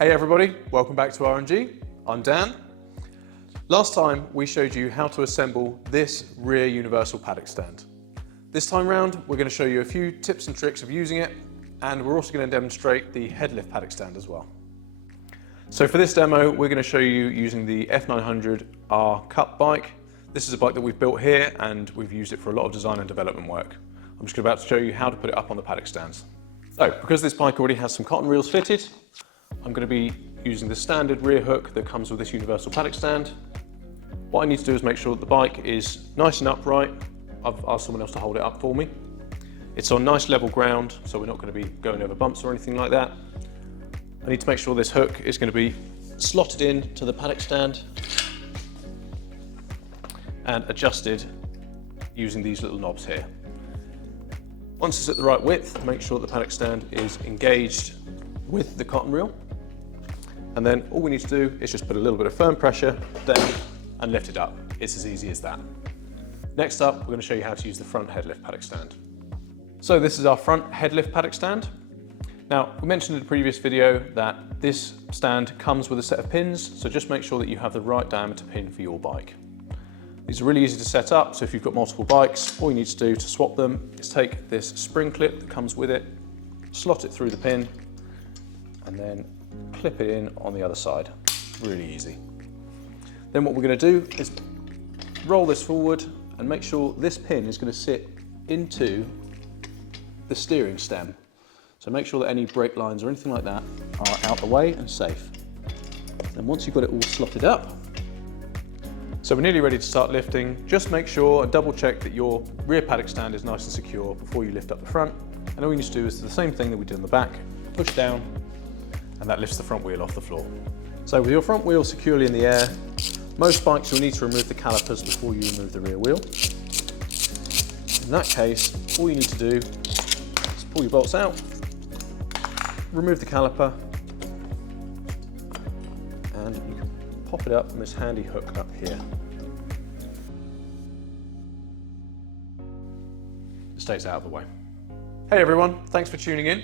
Hey everybody, welcome back to R&G. I'm Dan. Last time we showed you how to assemble this rear universal paddock stand. This time round we're going to show you a few tips and tricks of using it, and we're also going to demonstrate the Headlift paddock stand as well. So for this demo we're going to show you using the F900R Cup bike. This is a bike that we've built here and we've used it for a lot of design and development work. I'm just about to show you how to put it up on the paddock stands. So because this bike already has some cotton reels fitted, I'm going to be using the standard rear hook that comes with this universal paddock stand. What I need to do is make sure that the bike is nice and upright. I've asked someone else to hold it up for me. It's on nice level ground, so we're not going to be going over bumps or anything like that. I need to make sure this hook is going to be slotted in to the paddock stand and adjusted using these little knobs here. Once it's at the right width, make sure that the paddock stand is engaged with the cotton reel. And then all we need to do is just put a little bit of firm pressure down and lift it up. It's as easy as that. Next up, we're going to show you how to use the front headlift paddock stand. So this is our front headlift paddock stand. Now, we mentioned in the previous video that this stand comes with a set of pins, so just make sure that you have the right diameter pin for your bike. These are really easy to set up, so if you've got multiple bikes, all you need to do to swap them is take this spring clip that comes with it, slot it through the pin, and then clip it in on the other side. Really easy. Then what we're going to do is roll this forward and make sure this pin is going to sit into the steering stem. So make sure that any brake lines or anything like that are out the way and safe. And once you've got it all slotted up, so we're nearly ready to start lifting. Just make sure and double check that your rear paddock stand is nice and secure before you lift up the front. And all you need to do is the same thing that we did on the back, push down, and that lifts the front wheel off the floor. So with your front wheel securely in the air, most bikes you'll need to remove the calipers before you remove the rear wheel. In that case, all you need to do is pull your bolts out, remove the caliper, and you can pop it up on this handy hook up here. It stays out of the way. Hey everyone, thanks for tuning in.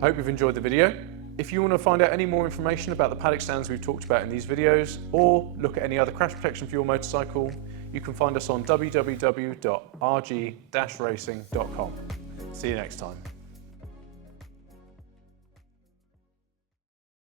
I hope you've enjoyed the video. If you want to find out any more information about the paddock stands we've talked about in these videos, or look at any other crash protection for your motorcycle, you can find us on www.rg-racing.com. See you next time.